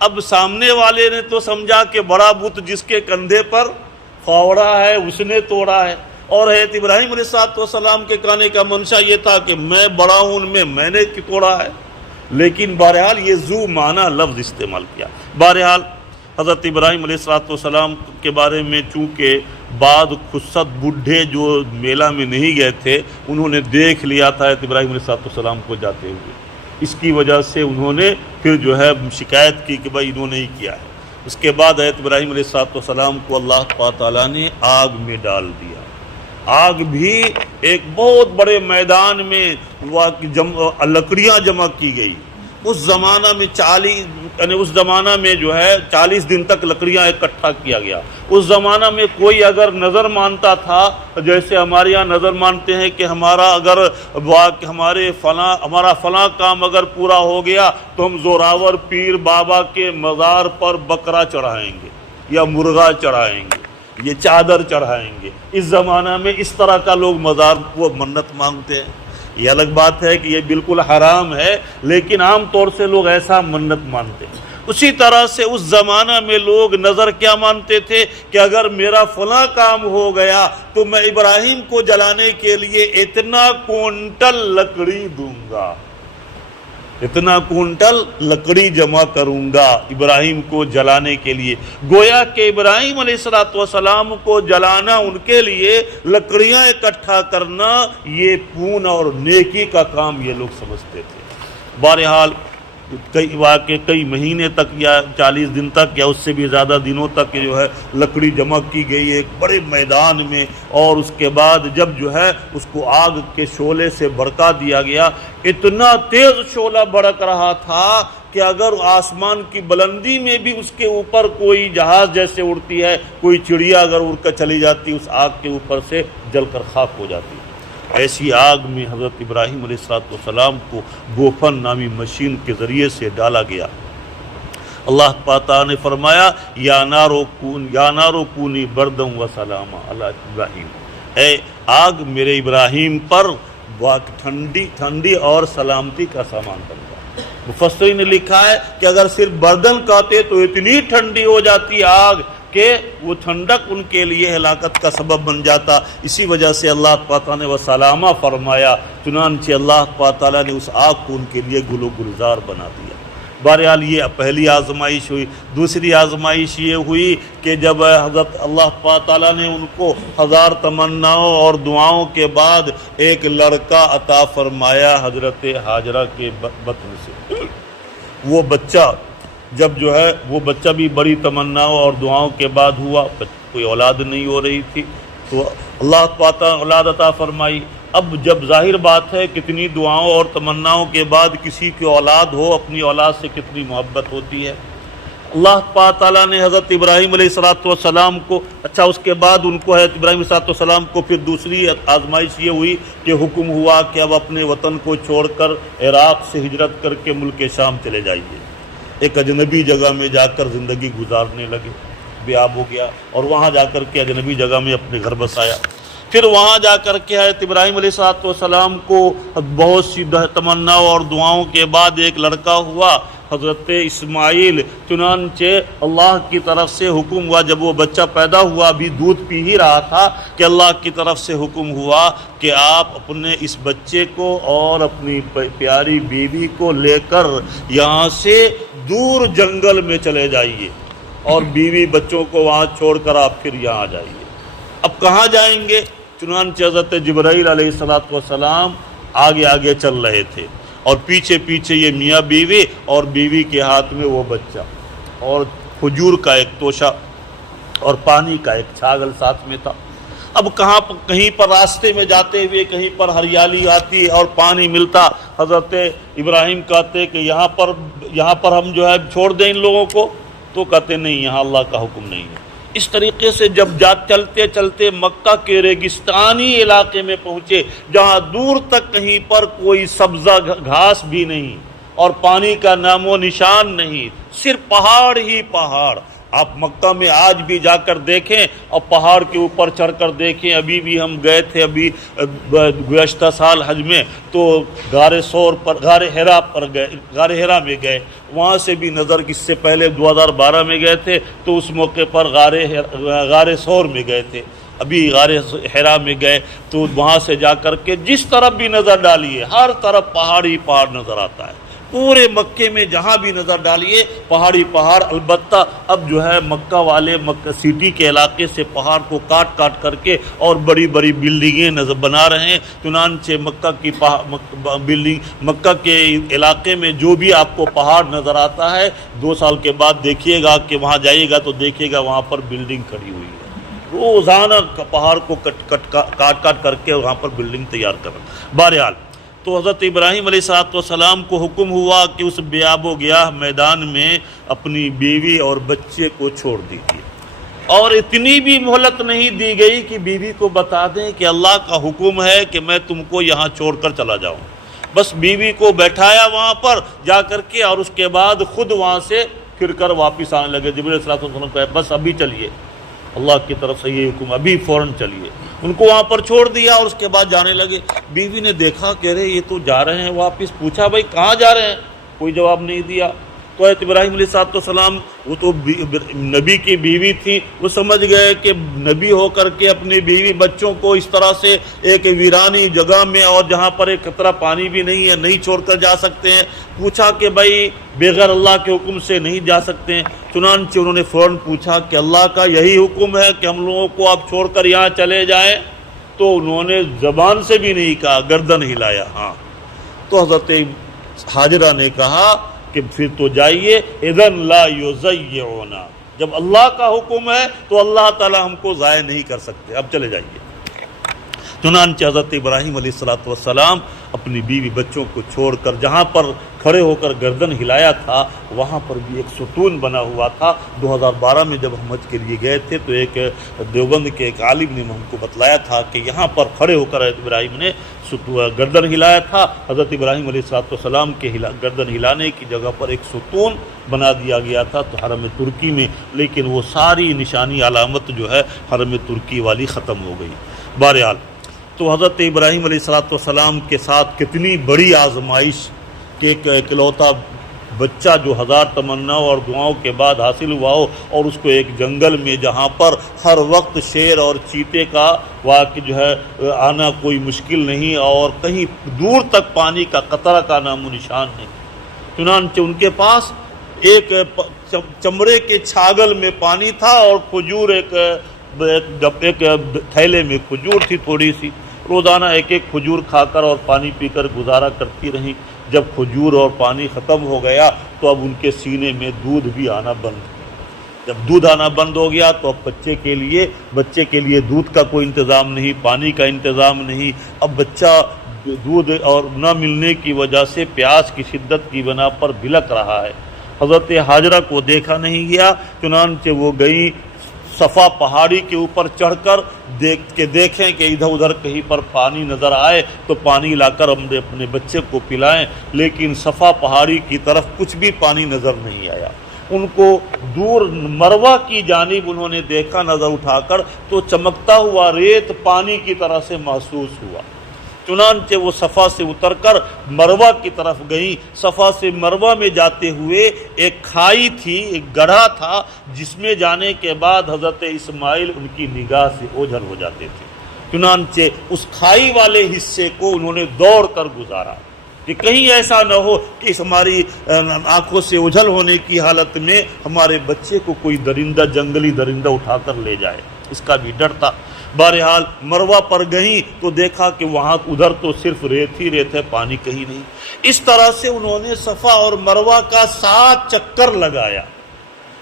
اب سامنے والے نے تو سمجھا کہ بڑا بت جس کے کندھے پر فاوڑا ہے اس نے توڑا ہے، اور حضرت ابراہیم علیہ السلام کے کہنے کا منشا یہ تھا کہ میں بڑا ہوں ان میں نے توڑا ہے، لیکن بہرحال یہ ذو معنی لفظ استعمال کیا۔ بہرحال حضرت ابراہیم علیہ السلام کے بارے میں چونکہ بعد خصت بڈھے جو میلہ میں نہیں گئے تھے انہوں نے دیکھ لیا تھا حضرت ابراہیم علیہ السلام کو جاتے ہوئے، اس کی وجہ سے انہوں نے پھر جو ہے شکایت کی کہ بھائی انہوں نے ہی کیا ہے۔ اس کے بعد حضرت ابراہیم علیہ السلام کو اللہ تعالیٰ نے آگ میں ڈال دیا۔ آگ بھی ایک بہت بڑے میدان میں لکڑیاں جمع کی گئی۔ اس زمانہ میں اس زمانہ میں جو ہے 40 دن تک لکڑیاں اکٹھا کیا گیا۔ اس زمانہ میں کوئی اگر نظر مانتا تھا، جیسے ہمارے یہاں نظر مانتے ہیں کہ ہمارا فلاں کام اگر پورا ہو گیا تو ہم زوراور پیر بابا کے مزار پر بکرا چڑھائیں گے یا مرغا چڑھائیں گے، یہ چادر چڑھائیں گے۔ اس زمانہ میں اس طرح کا لوگ مزار کو منت مانگتے ہیں۔ یہ الگ بات ہے کہ یہ بالکل حرام ہے، لیکن عام طور سے لوگ ایسا منت مانتے ہیں۔ اسی طرح سے اس زمانہ میں لوگ نظر کیا مانتے تھے کہ اگر میرا فلاں کام ہو گیا تو میں ابراہیم کو جلانے کے لیے اتنا کونٹل لکڑی دوں گا، اتنا کونٹل لکڑی جمع کروں گا ابراہیم کو جلانے کے لیے۔ گویا کہ ابراہیم علیہ السلام کو جلانا، ان کے لیے لکڑیاں اکٹھا کرنا یہ پون اور نیکی کا کام یہ لوگ سمجھتے تھے۔ بہرحال کئی مہینے تک یا 40 دن تک یا اس سے بھی زیادہ دنوں تک جو ہے لکڑی جمع کی گئی ایک بڑے میدان میں، اور اس کے بعد جب جو ہے اس کو آگ کے شعلے سے بھڑکا دیا گیا۔ اتنا تیز شعلہ بھڑک رہا تھا کہ اگر آسمان کی بلندی میں بھی اس کے اوپر کوئی جہاز جیسے اڑتی ہے، کوئی چڑیا اگر اڑ کر چلی جاتی اس آگ کے اوپر سے جل کر خاک ہو جاتی۔ ایسی آگ میں حضرت ابراہیم علیہ السلام کو گوفن نامی مشین کے ذریعے سے ڈالا گیا۔ اللہ تعالیٰ نے فرمایا یا نارو کونی بردم و سلاما علی ابراہیم، اے آگ میرے ابراہیم پر ٹھنڈی اور سلامتی کا سامان بن جائے۔ مفسرین نے لکھا ہے کہ اگر صرف بردن کہتے تو اتنی ٹھنڈی ہو جاتی آگ کہ وہ ٹھنڈک ان کے لیے ہلاکت کا سبب بن جاتا۔ اسی وجہ سے اللہ تعالیٰ نے وسلامہ فرمایا، چنانچہ اللہ تعالیٰ نے اس آگ کو ان کے لیے گل و گلزار بنا دیا۔ بہرحال یہ پہلی آزمائش ہوئی۔ دوسری آزمائش یہ ہوئی کہ جب حضرت اللہ تعالیٰ نے ان کو 1000 تمناؤں اور دعاؤں کے بعد ایک لڑکا عطا فرمایا حضرت ہاجرہ کے بطن سے، وہ بچہ جب جو ہے وہ بچہ بھی بڑی تمناؤں اور دعاؤں کے بعد ہوا، کوئی اولاد نہیں ہو رہی تھی، تو اللہ تعالیٰ اولاد عطا فرمائی۔ اب جب ظاہر بات ہے کتنی دعاؤں اور تمناؤں کے بعد کسی کی اولاد ہو، اپنی اولاد سے کتنی محبت ہوتی ہے۔ اللہ تعالیٰ نے حضرت ابراہیم علیہ السلام کو اس کے بعد ان کو حضرت ابراہیم علیہ السلام کو پھر دوسری آزمائش یہ ہوئی کہ حکم ہوا کہ اب اپنے وطن کو چھوڑ کر عراق سے ہجرت کر کے ملک شام چلے جائیے۔ ایک اجنبی جگہ میں جا کر زندگی گزارنے لگے، بیاب ہو گیا، اور وہاں جا کر کے اجنبی جگہ میں اپنے گھر بسایا۔ پھر وہاں جا کر کے حضرت ابراہیم علیہ السلام کو بہت سی تمناؤں اور دعاؤں کے بعد ایک لڑکا ہوا، حضرت اسماعیل۔ چنانچہ اللہ کی طرف سے حکم ہوا، جب وہ بچہ پیدا ہوا ابھی دودھ پی ہی رہا تھا کہ اللہ کی طرف سے حکم ہوا کہ آپ اپنے اس بچے کو اور اپنی پیاری بیوی کو لے کر یہاں سے دور جنگل میں چلے جائیے، اور بیوی بچوں کو وہاں چھوڑ کر آپ پھر یہاں آ جائیے۔ اب کہاں جائیں گے؟ چنانچہ حضرت جبرائیل علیہ السلام آگے آگے چل رہے تھے، اور پیچھے پیچھے یہ میاں بیوی، اور بیوی کے ہاتھ میں وہ بچہ۔ اور کھجور کا ایک توشہ اور پانی کا ایک چھاگل ساتھ میں تھا۔ اب کہیں پر راستے میں جاتے ہوئے کہیں پر ہریالی آتی اور پانی ملتا، حضرت ابراہیم کہتے کہ یہاں پر ہم جو ہے چھوڑ دیں ان لوگوں کو، تو کہتے نہیں، یہاں اللہ کا حکم نہیں ہے۔ اس طریقے سے جب چلتے چلتے مکہ کے ریگستانی علاقے میں پہنچے، جہاں دور تک کہیں پر کوئی سبزہ گھاس بھی نہیں اور پانی کا نام و نشان نہیں، صرف پہاڑ ہی پہاڑ۔ آپ مکہ میں آج بھی جا کر دیکھیں اور پہاڑ کے اوپر چڑھ کر دیکھیں، ابھی بھی ہم گئے تھے گزشتہ سال حج میں، تو غار ہرا میں گئے، وہاں سے بھی نظر، اس سے پہلے 2012 میں گئے تھے تو اس موقع پر غار سور میں گئے تھے، ابھی غار ہرا میں گئے تو وہاں سے جا کر کے جس طرف بھی نظر ڈالیے ہر طرف پہاڑ ہی پہاڑ نظر آتا ہے۔ پورے مکے میں جہاں بھی نظر ڈالیے پہاڑی پہاڑ۔ البتہ اب جو ہے مکہ والے مکہ سٹی کے علاقے سے پہاڑ کو کاٹ کر کے اور بڑی بڑی بلڈنگیں بنا رہے ہیں، چنانچہ مکہ کے علاقے میں جو بھی آپ کو پہاڑ نظر آتا ہے 2 سال کے بعد دیکھیے گا کہ وہاں جائیے گا تو دیکھیے گا وہاں پر بلڈنگ کھڑی ہوئی ہے، روزانہ پہاڑ کو کاٹ کر کے وہاں پر بلڈنگ تیار کر رہے ہیں۔ بہرحال تو حضرت ابراہیم علیہ السلام کو حکم ہوا کہ اس بیاب و گیاہ میدان میں اپنی بیوی اور بچے کو چھوڑ دیجیے، اور اتنی بھی مہلت نہیں دی گئی کہ بیوی کو بتا دیں کہ اللہ کا حکم ہے کہ میں تم کو یہاں چھوڑ کر چلا جاؤں۔ بس بیوی کو بیٹھایا وہاں پر جا کر کے، اور اس کے بعد خود وہاں سے پھر کر واپس آنے لگے۔ جبریل علیہ السلام کہا بس ابھی چلیے، اللہ کی طرف سے یہ حکم، ابھی فوراً چلیے۔ ان کو وہاں پر چھوڑ دیا اور اس کے بعد جانے لگے۔ بیوی نے دیکھا کہ ارے یہ تو جا رہے ہیں واپس، پوچھا بھائی کہاں جا رہے ہیں، کوئی جواب نہیں دیا۔ تو حضرت ابراہیم علیہ السلام، وہ تو نبی کی بیوی تھی، وہ سمجھ گئے کہ نبی ہو کر کے اپنی بیوی بچوں کو اس طرح سے ایک ویرانی جگہ میں اور جہاں پر ایک قطرہ پانی بھی نہیں ہے نہیں چھوڑ کر جا سکتے ہیں۔ پوچھا کہ بھائی بغیر اللہ کے حکم سے نہیں جا سکتے ہیں؟ چنانچہ انہوں نے فوراً پوچھا کہ اللہ کا یہی حکم ہے کہ ہم لوگوں کو آپ چھوڑ کر یہاں چلے جائیں؟ تو انہوں نے زبان سے بھی نہیں کہا، گردن ہلایا ہاں۔ تو حضرت حاجرہ نے کہا کہ پھر تو جائیے، اذن لا یضیعنا، جب اللہ کا حکم ہے تو اللہ تعالی ہم کو ضائع نہیں کر سکتے، اب چلے جائیے۔ چنانچہ حضرت ابراہیم علیہ السلام اپنی بیوی بچوں کو چھوڑ کر جہاں پر کھڑے ہو کر گردن ہلایا تھا وہاں پر بھی ایک ستون بنا ہوا تھا۔ 2012 میں جب ہم حج کے لیے گئے تھے تو ایک دیوبند کے ایک عالم نے ہم کو بتلایا تھا کہ یہاں پر کھڑے ہو کر حضرت ابراہیم نے گردن ہلایا تھا۔ حضرت ابراہیم علیہ السلام کے گردن ہلانے کی جگہ پر ایک ستون بنا دیا گیا تھا تو حرم ترکی میں، لیکن وہ ساری نشانی علامت جو ہے حرم ترکی والی ختم ہو گئی۔ بہرحال تو حضرت ابراہیم علیہ السلام کے ساتھ کتنی بڑی آزمائش کہ ایک اکلوتا بچہ جو 1000 تمناؤں اور دعاؤں کے بعد حاصل ہوا ہو، اور اس کو ایک جنگل میں جہاں پر ہر وقت شیر اور چیتے کا واقع جو ہے آنا کوئی مشکل نہیں، اور کہیں دور تک پانی کا قطرہ کا نام و نشان نہیں۔ چنانچہ ان کے پاس ایک چمڑے کے چھاگل میں پانی تھا اور کھجور ایک تھیلے میں کھجور تھی تھوڑی سی، روزانہ ایک کھجور کھا کر اور پانی پی کر گزارا کرتی رہیں۔ جب کھجور اور پانی ختم ہو گیا تو اب ان کے سینے میں دودھ بھی آنا بند ہو گیا۔ جب دودھ آنا بند ہو گیا تو اب بچے کے لیے دودھ کا کوئی انتظام نہیں، پانی کا انتظام نہیں۔ اب بچہ دودھ اور نہ ملنے کی وجہ سے پیاس کی شدت کی بنا پر بلک رہا ہے۔ حضرت حاجرہ کو دیکھا نہیں گیا، چنانچہ وہ گئیں صفا پہاڑی کے اوپر چڑھ کر دیکھیں کہ ادھر ادھر کہیں پر پانی نظر آئے تو پانی لا کر ہم اپنے بچے کو پلائیں، لیکن صفا پہاڑی کی طرف کچھ بھی پانی نظر نہیں آیا۔ ان کو دور مروہ کی جانب انہوں نے دیکھا نظر اٹھا کر تو چمکتا ہوا ریت پانی کی طرح سے محسوس ہوا۔ چنانچہ وہ صفا سے اتر کر مروہ کی طرف گئیں۔ صفا سے مروہ میں جاتے ہوئے ایک کھائی تھی، ایک گڑھا تھا جس میں جانے کے بعد حضرت اسماعیل ان کی نگاہ سے اوجھل ہو جاتے تھے۔ چنانچہ اس کھائی والے حصے کو انہوں نے دوڑ کر گزارا کہ کہیں ایسا نہ ہو کہ ہماری آنکھوں سے اوجھل ہونے کی حالت میں ہمارے بچے کو کوئی درندہ، جنگلی درندہ اٹھا کر لے جائے، اس کا بھی ڈر تھا۔ بہرحال مروہ پر گئیں تو دیکھا کہ وہاں ادھر تو صرف ریت ہی ریت ہے، پانی کہیں نہیں۔ اس طرح سے انہوں نے صفا اور مروہ کا 7 چکر لگایا۔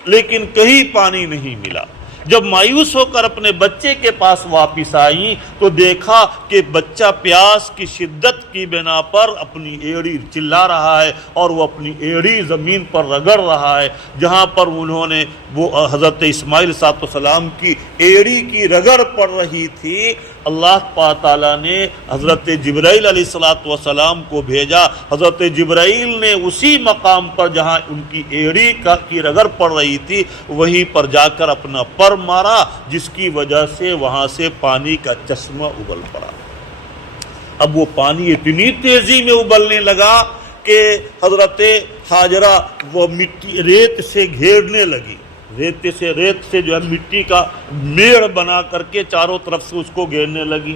لیکن کہیں پانی نہیں ملا۔ جب مایوس ہو کر اپنے بچے کے پاس واپس آئی تو دیکھا کہ بچہ پیاس کی شدت کی بنا پر اپنی ایڑی چلا رہا ہے اور وہ اپنی ایڑی زمین پر رگڑ رہا ہے، جہاں پر انہوں نے وہ حضرت اسماعیل علیہ السلام کی ایڑی کی رگڑ پڑ رہی تھی۔ اللہ تعالیٰ نے حضرت جبرائیل علیہ السلام کو بھیجا۔ حضرت جبرائیل نے اسی مقام پر جہاں ان کی ایڑی کی رگڑ پڑ رہی تھی وہیں پر جا کر اپنا پر مارا، جس کی وجہ سے وہاں سے پانی کا چشمہ ابل پڑا۔ اب وہ پانی اتنی تیزی میں ابلنے لگا کہ حضرت ہاجرہ وہ مٹی ریت سے گھیرنے لگی، ریت سے جو ہے مٹی کا میڑ بنا کر کے چاروں طرف سے اس کو گھیرنے لگی،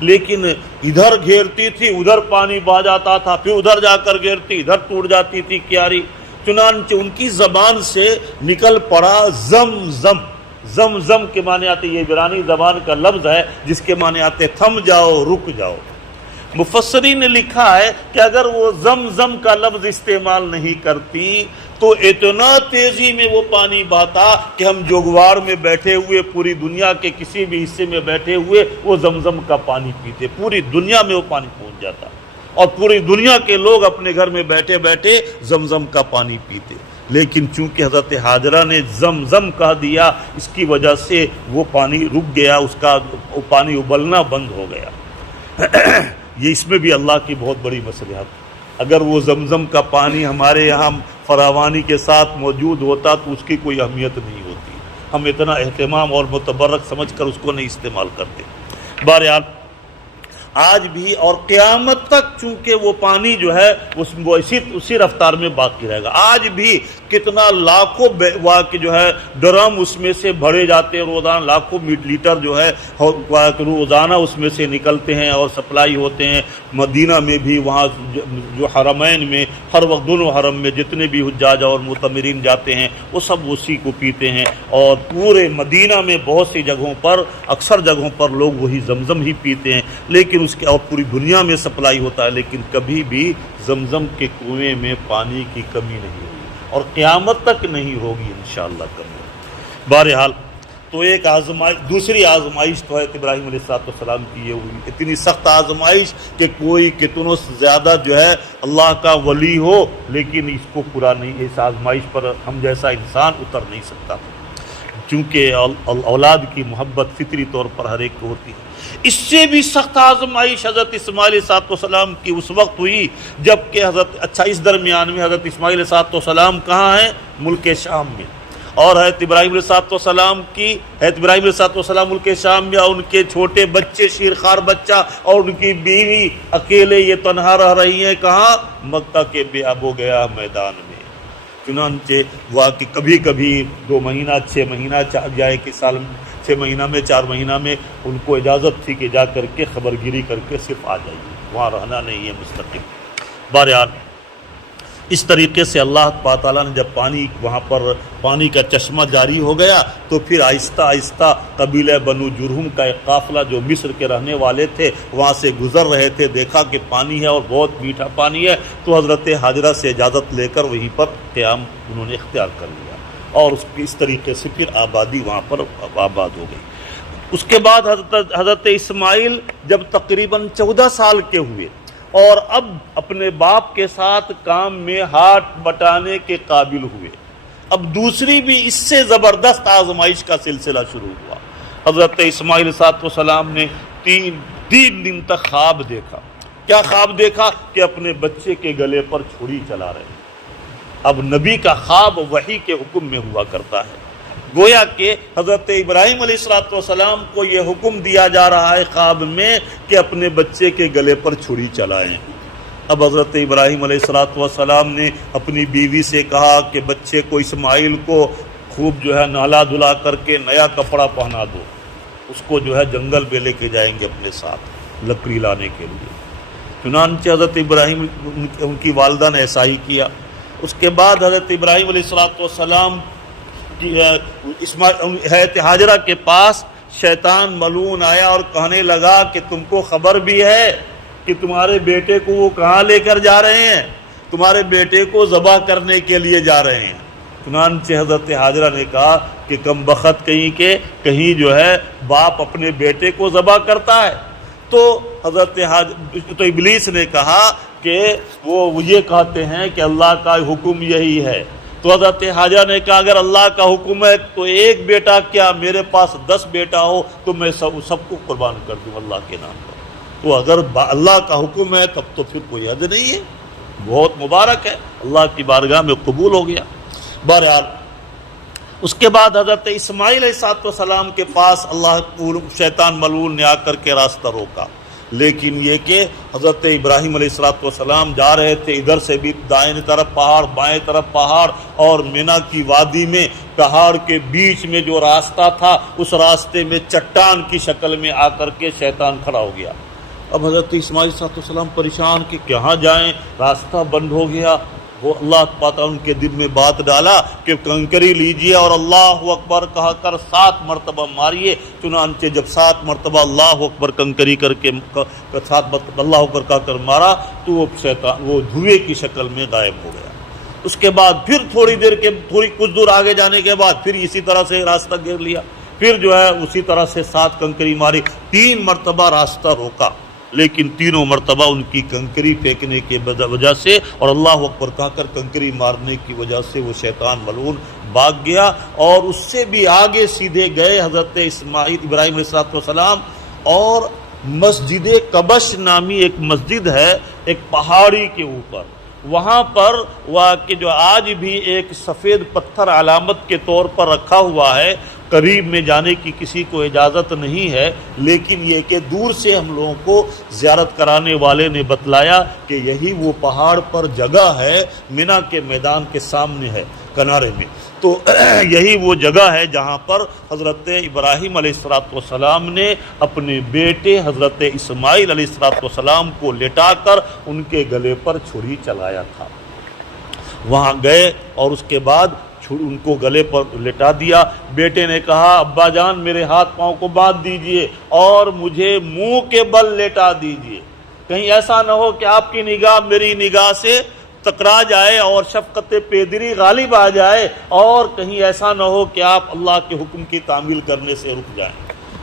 لیکن ادھر گھیرتی تھی ادھر پانی بہہ جاتا تھا، پھر ادھر جا کر گھیرتی ادھر ٹوٹ جاتی تھی کیاری۔ چنانچہ ان کی زبان سے نکل پڑا زمزم۔ زمزم کے معنی آتے، یہ عبرانی زبان کا لفظ ہے جس کے معنی آتے تھم جاؤ، رک جاؤ۔ مفسرین نے لکھا ہے کہ اگر وہ زمزم کا لفظ استعمال نہیں کرتی تو اتنا تیزی میں وہ پانی بہتا کہ ہم جوگوار میں بیٹھے ہوئے پوری دنیا کے کسی بھی حصے میں بیٹھے ہوئے وہ زمزم کا پانی پیتے، پوری دنیا میں وہ پانی پہنچ جاتا اور پوری دنیا کے لوگ اپنے گھر میں بیٹھے بیٹھے زمزم کا پانی پیتے۔ لیکن چونکہ حضرت ہاجرہ نے زمزم کہہ دیا، اس کی وجہ سے وہ پانی رک گیا، اس کا پانی ابلنا بند ہو گیا۔ یہ اس میں بھی اللہ کی بہت بڑی مصلحت۔ اگر وہ زمزم کا پانی ہمارے یہاں فراوانی کے ساتھ موجود ہوتا تو اس کی کوئی اہمیت نہیں ہوتی، ہم اتنا اہتمام اور متبرک سمجھ کر اس کو نہیں استعمال کرتے۔ بہرحال آج بھی اور قیامت تک چونکہ وہ پانی جو ہے وہ اسی رفتار میں باقی رہے گا۔ آج بھی کتنا لاکھوں جو ہے ڈرم اس میں سے بھرے جاتے ہیں، روزانہ لاکھوں لیٹر جو ہے روزانہ اس میں سے نکلتے ہیں اور سپلائی ہوتے ہیں۔ مدینہ میں بھی وہاں جو حرمین میں ہر وقت دونوں حرم میں جتنے بھی حجاج اور معتمرین جاتے ہیں وہ سب اسی کو پیتے ہیں، اور پورے مدینہ میں بہت سی جگہوں پر اکثر جگہوں پر لوگ وہی زمزم ہی پیتے ہیں، لیکن اس کے اور پوری دنیا میں سپلائی ہوتا ہے، لیکن کبھی بھی زمزم کے کنویں میں پانی کی کمی نہیں ہوگی اور قیامت تک نہیں ہوگی انشاءاللہ کبھی۔ بہرحال تو ایک دوسری آزمائش تو ہے ابراہیم علیہ السلام کی یہ ہوئی، اتنی سخت آزمائش کہ کوئی کتنوں زیادہ جو ہے اللہ کا ولی ہو لیکن اس کو پورا نہیں، اس آزمائش پر ہم جیسا انسان اتر نہیں سکتا، چونکہ اولاد کی محبت فطری طور پر ہر ایک کو ہوتی ہے۔ اس سے بھی سخت آزمائش حضرت اسماعیل علیہ السلام کی اس وقت ہوئی جب کہ اس درمیان میں حضرت اسماعیل علیہ السلام کہاں ہیں؟ ملک شام میں، اور حضرت ابراہیم علیہ السلام ملک شام میں، اور ان کے چھوٹے بچے شیرخوار بچہ اور ان کی بیوی اکیلے یہ تنہا رہ رہی ہیں کہاں؟ مکہ کے بے آب و گیا میدان میں۔ چنانچہ ہوا کہ کبھی کبھی 2 مہینہ 6 مہینہ جائے کہ سال 6 مہینہ میں 4 مہینہ میں ان کو اجازت تھی کہ جا کر کے خبر گیری کر کے صرف آ جائیے، وہاں رہنا نہیں ہے مستقل۔ بہرحال اس طریقے سے اللہ تعالیٰ نے جب وہاں پر پانی کا چشمہ جاری ہو گیا تو پھر آہستہ آہستہ قبیلہ بنو جرہم کا ایک قافلہ جو مصر کے رہنے والے تھے وہاں سے گزر رہے تھے، دیکھا کہ پانی ہے اور بہت میٹھا پانی ہے، تو حضرت ہاجرہ سے اجازت لے کر وہیں پر قیام انہوں نے اختیار کر لیا، اور اس طریقے سے پھر آبادی وہاں پر آباد ہو گئی۔ اس کے بعد حضرت اسماعیل جب تقریباً 14 سال کے ہوئے اور اب اپنے باپ کے ساتھ کام میں ہاتھ بٹانے کے قابل ہوئے، اب دوسری بھی اس سے زبردست آزمائش کا سلسلہ شروع ہوا۔ حضرت اسماعیل علیہ السلام نے تین دن تک خواب دیکھا۔ کیا خواب دیکھا؟ کہ اپنے بچے کے گلے پر چھری چلا رہے ہیں۔ اب نبی کا خواب وحی کے حکم میں ہوا کرتا ہے، گویا کہ حضرت ابراہیم علیہ السلام کو یہ حکم دیا جا رہا ہے خواب میں کہ اپنے بچے کے گلے پر چھری چلائیں۔ اب حضرت ابراہیم علیہ السلام نے اپنی بیوی سے کہا کہ بچے کو اسماعیل کو خوب جو ہے نہلا دھلا کر کے نیا کپڑا پہنا دو، اس کو جو ہے جنگل میں لے کے جائیں گے اپنے ساتھ لکڑی لانے کے لیے۔ چنانچہ حضرت ابراہیم ان کی والدہ نے ایسا ہی کیا۔ اس کے بعد حضرت ابراہیم علیہ السلام حضرت ہاجرہ کے پاس شیطان ملعون آیا اور کہنے لگا کہ تم کو خبر بھی ہے کہ تمہارے بیٹے کو وہ کہاں لے کر جا رہے ہیں؟ تمہارے بیٹے کو ذبح کرنے کے لیے جا رہے ہیں۔ چنانچہ حضرت حاجرہ نے کہا کہ کم بخت کہیں جو ہے باپ اپنے بیٹے کو ذبح کرتا ہے. تو تو ابلیس نے کہا کہ وہ یہ کہتے ہیں کہ اللہ کا حکم یہی ہے. تو حضرت حاجرہ نے کہا اگر اللہ کا حکم ہے تو ایک بیٹا کیا، میرے پاس 10 بیٹا ہو تو میں سب کو قربان کر دوں اللہ کے نام پر. تو اگر اللہ کا حکم ہے تب تو پھر کوئی حد نہیں ہے، بہت مبارک ہے، اللہ کی بارگاہ میں قبول ہو گیا. بہرحال اس کے بعد حضرت اسماعیل علیہ السلام کے پاس شیطان ملعون نے آ کر کے راستہ روکا. لیکن یہ کہ حضرت ابراہیم علیہ السلام جا رہے تھے، ادھر سے بھی دائیں طرف پہاڑ بائیں طرف پہاڑ، اور مینا کی وادی میں پہاڑ کے بیچ میں جو راستہ تھا اس راستے میں چٹان کی شکل میں آ کر کے شیطان کھڑا ہو گیا. اب حضرت اسماعیل علیہ السلام پریشان کہ کہاں جائیں، راستہ بند ہو گیا. وہ اللہ تعالیٰ ان کے دل میں بات ڈالا کہ کنکری لیجئے اور اللہ اکبر کہا کر 7 مرتبہ ماریے. چنانچہ جب 7 مرتبہ اللہ اکبر کنکری کر کے 7 مرتبہ اللہ اکبر کہا کر مارا تو وہ شیطان وہ دھوئے کی شکل میں غائب ہو گیا. اس کے بعد پھر تھوڑی کچھ دور آگے جانے کے بعد پھر اسی طرح سے راستہ گھیر لیا. پھر جو ہے اسی طرح سے 7 کنکری ماری. 3 مرتبہ راستہ روکا، لیکن تینوں مرتبہ ان کی کنکری پھینکنے کی وجہ سے اور اللہ اکبر کہا کر کنکری مارنے کی وجہ سے وہ شیطان ملعون بھاگ گیا. اور اس سے بھی آگے سیدھے گئے حضرت ابراہیم علیہ السلام، اور مسجد کبش نامی ایک مسجد ہے ایک پہاڑی کے اوپر. وہاں پر کہ جو آج بھی ایک سفید پتھر علامت کے طور پر رکھا ہوا ہے. قریب میں جانے کی کسی کو اجازت نہیں ہے، لیکن یہ کہ دور سے ہم لوگوں کو زیارت کرانے والے نے بتلایا کہ یہی وہ پہاڑ پر جگہ ہے، مینا کے میدان کے سامنے ہے کنارے میں. تو یہی وہ جگہ ہے جہاں پر حضرت ابراہیم علیہ السلام نے اپنے بیٹے حضرت اسماعیل علیہ السلام کو لٹا کر ان کے گلے پر چھری چلایا تھا. وہاں گئے اور اس کے بعد ان کو گلے پر لٹا دیا. بیٹے نے کہا ابا جان میرے ہاتھ پاؤں کو باندھ دیجئے اور مجھے منہ کے بل لٹا دیجئے، کہیں ایسا نہ ہو کہ آپ کی نگاہ میری نگاہ سے ٹکرا جائے اور شفقت پیدری غالب آ جائے، اور کہیں ایسا نہ ہو کہ آپ اللہ کے حکم کی تعمیل کرنے سے رک جائیں.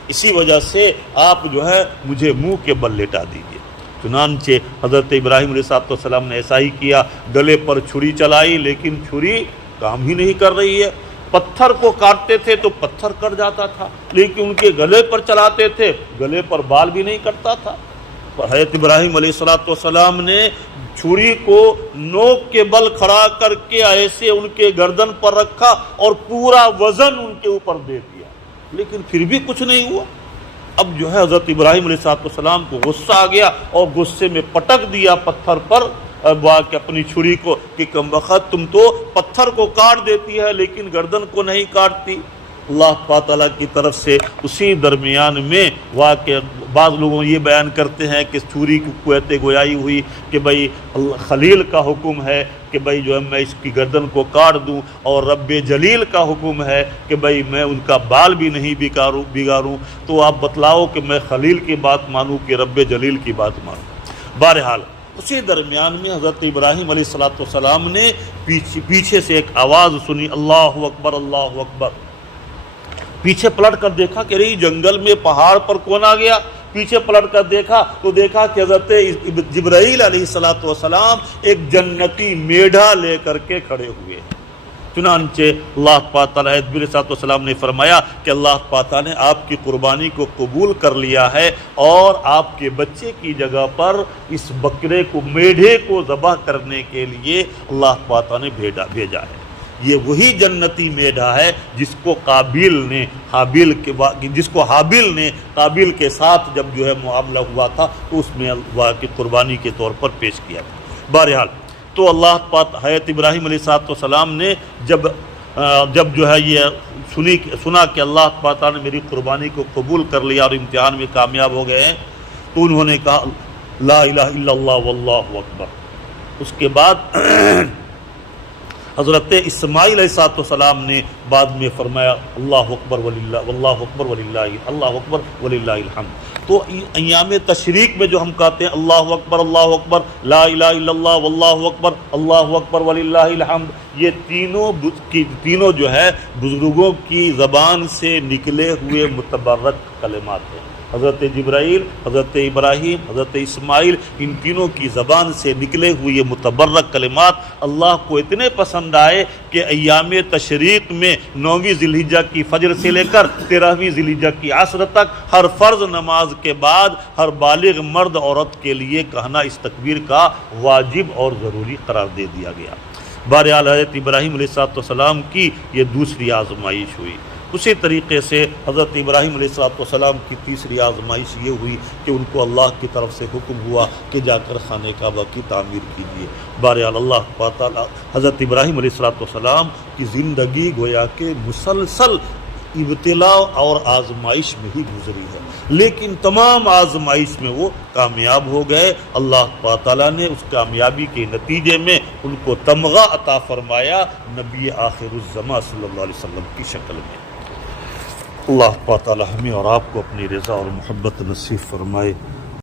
اسی وجہ سے آپ جو ہے مجھے منہ کے بل لٹا دیجئے. چنانچہ حضرت ابراہیم علیہ السلام نے ایسا ہی کیا، گلے پر چھری چلائی، لیکن چھری کام ہی نہیں کر رہی ہے. پتھر کو کاٹتے تھے تو پتھر کٹ جاتا تھا، لیکن ان کے گلے پر چلاتے تھے گلے پر بال بھی نہیں کٹتا تھا. حضرت ابراہیم علیہ السلام نے چھری کو نوک کے بل کھڑا کر کے ایسے ان کے گردن پر رکھا اور پورا وزن ان کے اوپر دے دیا، لیکن پھر بھی کچھ نہیں ہوا. اب جو ہے حضرت ابراہیم علیہ السلام کو غصہ آ گیا اور غصے میں پٹک دیا پتھر پر کہ اپنی چھری کو کہ کم بخت تم تو پتھر کو کاٹ دیتی ہے لیکن گردن کو نہیں کاٹتی. اللہ تعالیٰ کی طرف سے اسی درمیان میں واقع بعض لوگوں یہ بیان کرتے ہیں کہ چھری کی قوت گویائی ہوئی کہ بھائی خلیل کا حکم ہے کہ بھائی جو ہے میں اس کی گردن کو کاٹ دوں، اور رب جلیل کا حکم ہے کہ بھائی میں ان کا بال بھی نہیں بگاڑوں. تو آپ بتلاؤ کہ میں خلیل کی بات مانوں کہ رب جلیل کی بات مانوں. بہرحال اسی درمیان میں حضرت ابراہیم علیہ السلام نے پیچھے سے ایک آواز سنی، اللہ اکبر اللہ اکبر. پیچھے پلٹ کر دیکھا کہ رہی جنگل میں پہاڑ پر کون آ گیا. پیچھے پلٹ کر دیکھا تو دیکھا کہ حضرت جبرائیل علیہ السلام ایک جنتی میڈھا لے کر کے کھڑے ہوئے. چنانچہ اللہ تعالیٰ علیہ السلام نے فرمایا کہ اللہ تعالیٰ نے آپ کی قربانی کو قبول کر لیا ہے اور آپ کے بچے کی جگہ پر اس بکرے کو میڈھے کو ذبح کرنے کے لیے اللہ تعالیٰ نے بھیجا ہے. یہ وہی جنتی میڈھا ہے جس کو حابیل نے قابیل کے ساتھ جب جو ہے معاملہ ہوا تھا تو اس میں اللہ کی قربانی کے طور پر پیش کیا تھا. بہرحال تو اللہ حضرت ابراہیم علیہ السلام نے جب جو ہے یہ سنا کہ اللہ تعالیٰ نے میری قربانی کو قبول کر لیا اور امتحان میں کامیاب ہو گئے ہیں تو انہوں نے کہا لا الہ الا اللہ واللہ اکبر. اس کے بعد حضرت اسماعیل علیہ السلام نے بعد میں فرمایا اللہ اکبر وللہ واللہ اکبر وللہ اللہ اکبر وللہ الحمد۔ تو ایام تشریق میں جو ہم کہتے ہیں اللہ اکبر لا الہ الا اللہ واللہ اکبر وللہ الحمد، یہ تینوں جو ہے بزرگوں کی زبان سے نکلے ہوئے متبرک کلمات ہیں۔ حضرت جبرائیل، حضرت ابراہیم، حضرت اسماعیل، ان تینوں کی زبان سے نکلے ہوئے یہ متبرک کلمات اللہ کو اتنے پسند آئے کہ ایام تشریق میں 9ویں ذی الحجہ کی فجر سے لے کر 13ویں ذی الحجہ کی عصر تک ہر فرض نماز کے بعد ہر بالغ مرد عورت کے لیے کہنا اس تکبیر کا واجب اور ضروری قرار دے دیا گیا۔ بہرحال حضرت ابراہیم علیہ السلام کی یہ دوسری آزمائش ہوئی۔ اسی طریقے سے حضرت ابراہیم علیہ السلام کی تیسری آزمائش یہ ہوئی کہ ان کو اللہ کی طرف سے حکم ہوا کہ جا کر خانہ کعبہ کی تعمیر کیجیے۔ بہرحال اللہ تعالیٰ حضرت ابراہیم علیہ السلام کی زندگی گویا کہ مسلسل ابتلا اور آزمائش میں ہی گزری ہے، لیکن تمام آزمائش میں وہ کامیاب ہو گئے۔ اللہ تعالیٰ نے اس کامیابی کے نتیجے میں ان کو تمغہ عطا فرمایا نبی آخر الزماں صلی اللہ علیہ وسلم کی شکل میں۔ اللہ تعالیٰ ہمیں اور آپ کو اپنی رضا اور محبت نصیب فرمائے۔